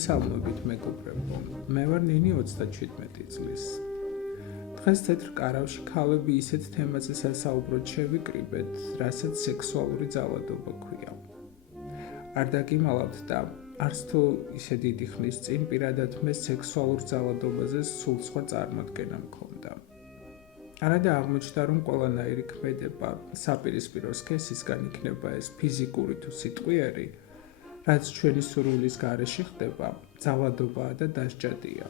მოგესალმებით მეგობრებო, მე ვარ ნინი 37 წლის. დღეს თეთრ კარავში ქალები ისეთ თემაზე სასაუბროდ შევიკრიბეთ, რასაც სექსუალური ძალადობა ქვია. არ დაგიმალავთ და არც თუ ისე დიდი ხნის წინ პირადად მე სექსუალურ ძალადობაზე სულ სხვა წარმოდგენა მქონდა. არადა აღმოჩნდა, რომ ყველანაირი ქმედება საპირისპირო სქესისგან იქნება ეს ფიზიკური თუ სიტყვიერი, რაც ჩვენი სურვილის გარეშე ხდება, ძალადობაა და დასჯადია.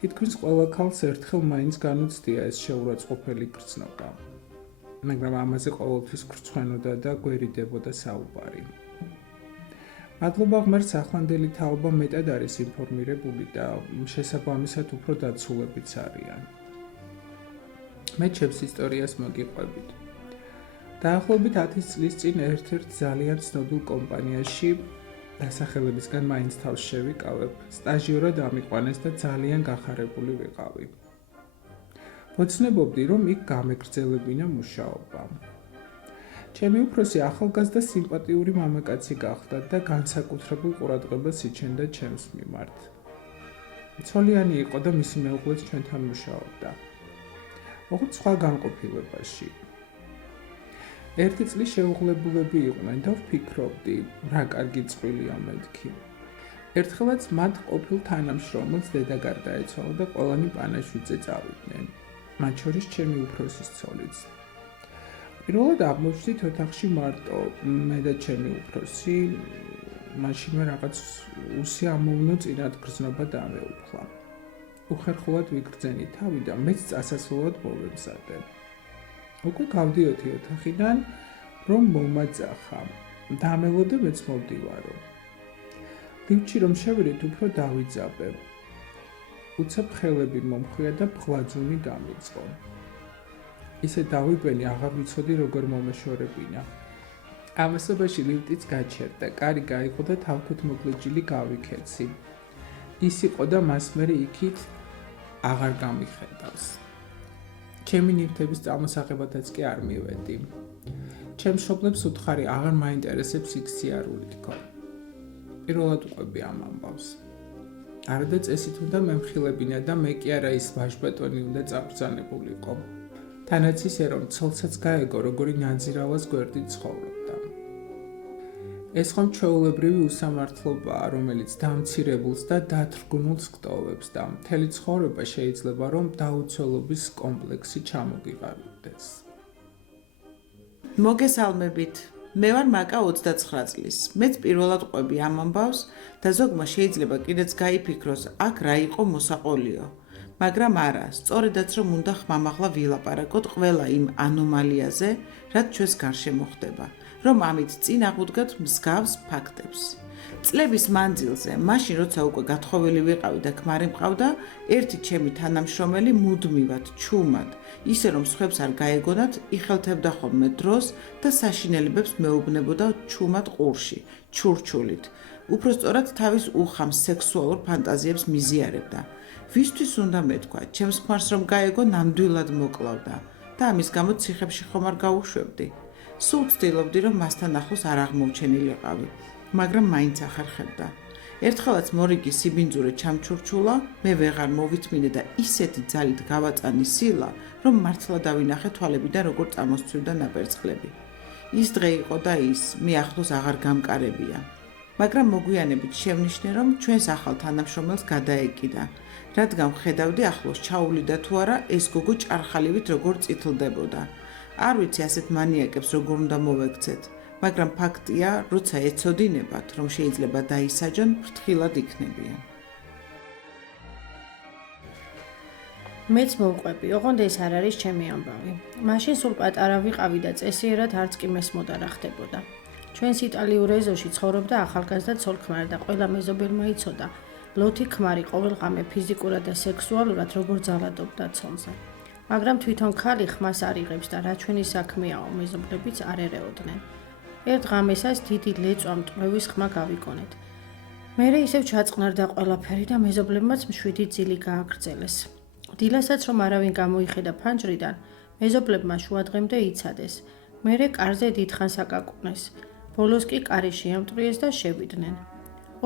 თითქმის ყველა ქალს ერთხელ მაინც განუცდია ეს შეურაცხყოფელი გრძნობა, მაგრამ ამაზე ყოველთვის გრცხვენოდა და გვერიდებოდა საუბარი. მადლობა ღმერთს, ახლანდელი თაობა მეტად არის ინფორმირებული და შესაბამისად უფრო დაცულებიც არიან. მე ჩემს ისტორიას მოგიყვებით. დაახლოებით 10 წლის წინ ერთ-ერთ ძალიან ცნობილ კომპანიაში დასახელებისგან მაინც თავს შევიკავებ, სტაჟიორად ამიყვანეს და ძალიან გახარებული ვიყავი. მოცნებობდი, რომ იქ გამეგრძელებინა მუშაობა. ჩემი უფროსი ახალგაზრდა სიმპათიური მამაკაცი გახდა და განსაკუთრებულ ყურადღებას იჩენდა ჩემს მიმართ. ცოლიანი იყო და მისი მეუღლეც ჩვენთან მუშაობდა. ოღონდ სხვა განყოფილებაში. ერთი წლის შეუღლებულები იყვნენ და ვფიქრობდი, რა კარგი წყვილია მეთქი. ერთხელაც მათ ყოფილ თანამშრომელს დედა გარდაეცვალა და ყველანი პანაშვიდზე წავიდნენ, მათ შორის ჩემი უფროსის ცოლიც. პირველად აღმოჩნდით ოთახში მარტო მე და ჩემი უფროსი, მაშინვე რაღაც უსიამოვნო წინათ გრძნობა დამეუფლა. უხერხულად ვიგრძენი თავი და მეც წასასვლელად მოვემზადე. უკვე გავდიოდი ოთახიდან, რომ მომაძახა. დამელო და მეც მოვდივარო. ლიფტში რომ შევიდეთ, უფრო დავიძაბე. უცებ ხელები მომხვია და ბღლაძუნი დამიწყო. ისე დავიბენი, აღარ ვიცოდი როგორ მომეშორებინა. ამასობაში ლიფტიც გაჩერდა, კარი გაიყო და თავთვით მოგლეჯილი გავიქეცი. ის იყო და მას მერე იქით აღარ გამიხედავს. ჩემი ნივთების წარმოსაღებათაც კი არ მივედი. ჩემს მშობლებს უთხარი აღარ მაინტერესებს იქ სიარული თქო. პირველად უყვები ამ ამბავს. არადა წესით უნდა მემხილებინა და მე კი არა ის ვაჟბატონი უნდა წაბრძანებულიყო. თანაც ისე რომ ცოლსაც გაეგო, როგორი ნაძირავას გვერდით ცხოვრობდა. ეს ხომ ჩვეულებრივი უსამართლობაა, რომელიც დამცირებულს და დათრგუნულს გტოვებს და მთელი ცხოვრება შეიძლება რომ დაუცველობის კომპლექსი ჩამოგიყალიბდეს. მოგესალმებით. მე ვარ მაკა 29 წლის. მეც პირველად ყვები ამ ამბავს და ზოგმა შეიძლება კიდეც გაიფიქროს, აქ რა იყო მოსაყოლიო. მაგრამ არა, სწორედაც რომ უნდა ხმამაღლა ვილაპარაკოთ ყველა იმ ანომალიაზე, რაც ჩვენს გარშემო ხდება, რომ ამით წინ აღვდგათ მსგავს ფაქტებს. წლების მანძილზე, მაშინ როცა უკვე გათხოვილი ვიყავი და ქმარი მყავდა, ერთი ჩემი თანამშრომელი მუდმივად, ჩუმად, ისე რომ სხვებს არ გაეგონათ, იხელთებდა ხოლმე დროს და საშინელებებს მეუბნებოდა ჩუმად ყურში, ჩურჩულით. უпроსწორად თავის უხამ სექსუალურ ფანტაზიებს მიზიარებდა. ვისთვის უნდა მეთქვა, ჩემს ქმარს რომ გაეგო, ნამდვილად მოკლავდა და ამის გამო ციხებში ხომ არ გავუშვებდი. სულ ვცდილობდი, რომ მასთან ახლოს არ აღმოვჩენილიყავი, მაგრამ მაინც ახერხებდა. ერთხელაც მორიგი სიბინძურე ჩამჩურჩულა, მე ვეღარ მოვითმინე და ისეთი ძალით გავაწანი სილა, რომ მართლა დავინახე თვალებიდან როგორ წამოსცვივდა ნაპერწკლები. ის დღე იყო და ის, მე ახლოს აღარ გამკარებია. მაგრამ მოგვიანებით შევნიშნე, რომ ჩვენს ახალ თანამშრომელს გადაეკიდა, რადგან ხედავდი ახლოს ჩაუვლიდა თუ არა ეს გოგო ჭარხალივით როგორ წითლდებოდა. არ ვიცი ასეთ მანიაკებს როგორ უნდა მოვექცეთ, მაგრამ ფაქტია, როცა ეცოდინებათ, რომ შეიძლება დაისაჯონ, ფრთხილად იქნებიან. მეც მოვყვები, ოღონდ ეს არ არის ჩემი ამბავი. მაშინ სულ პატარა ვიყავი და წესიერად არც კი მესმოდა რა ხდებოდა. ჩვენს იტალიურ ეზოში ცხოვრობდა ახალგაზრდა ცოლ-ქმარი და ყველა მეზობელმა იცოდა, ლოთი ქმარი ყოველღამე ფიზიკურად და სექსუალურად როგორ ძალადობდა ცოლზე. მაგრამ თვითონ ქალი ხმას არ იღებს და რა ჩვენი საქმეაო, მეზობლებიც არ ერეოდნენ. ერთ ღამესას დიდი ლეწვა მტვევის ხმა გავიგონეთ. მერე ისევ ჩაწყნარდა ყველაფერი და მეზობლებმაც მშვიდი ძილი გააგრძელეს. დილასაც რომ არავინ გამოიხედა ფანჯრიდან, მეზობლებმა შუადღემდე იცადეს. მერე კარზე დიდხანს აკაკუნეს. ბოლოს კი კარი შეამტვრიეს და შევიდნენ.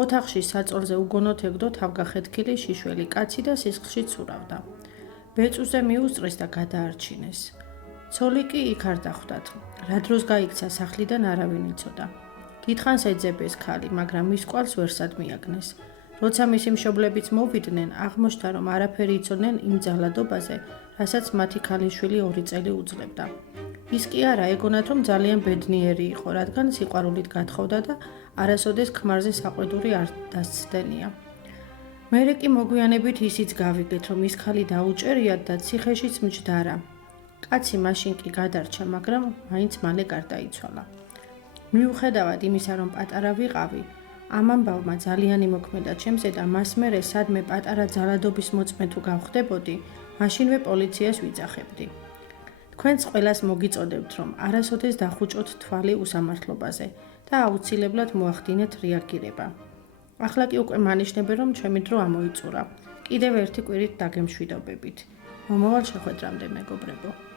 ოთახში საწოლზე უგონოდ ეგდო თავგახეთქილი შიშველი კაცი და სისხლში ცურავდა. ბეწუზე მიუსწრეს და გადაარჩინეს. ცოლი კი იქ არ დახვდათ. რა დროს გაიქცა სახლიდან არავინ იცოდა. დიდხანს ეძებეს ქალი, მაგრამ მის კვალს ვერსად მიაგნეს. როცა მისი მშობლებიც მოვიდნენ, აღმოჩნდა, რომ არაფერი იცოდნენ იმ ძალადობაზე, რასაც მათი ქალიშვილი 2 წელი უძლებდა. ის კი არა ეგონათ, რომ ძალიან ბედნიერი იყო, რადგან სიყვარულით გათხოვდა და არასოდეს ქმარზე საყვედური არ დასცდენია. მერე კი მოგვიანებით ისიც გავიგეთ, რომ ის ხალი დაუჭერიათ და ციხეშიც მჯდარა. კაცი მაშინ კი გადარჩა, მაგრამ მაინც მალე გარდაიცვალა. მიუხედავად იმისა, რომ პატარა ვიყავი, ამ ამბავმა ძალიან იმოქმედა ჩემზე და მას მერე სადმე პატარა ძალადობის მოწმე თუ გავხდებოდი, მაშინვე პოლიციას ვიძახებდი. თქვენც ყველას მოგიწოდებთ, რომ არასოდეს დახუჭოთ თვალი უსამართლობაზე და აუცილებლად მოახდინეთ რეაგირება. ახლა კი უკვე მანიშნებენ, რომ ჩემი დრო ამოიწურა. კიდევ ერთი კვირით დაგემშვიდობებით. მომავალ შეხვედრამდე, მეგობრებო.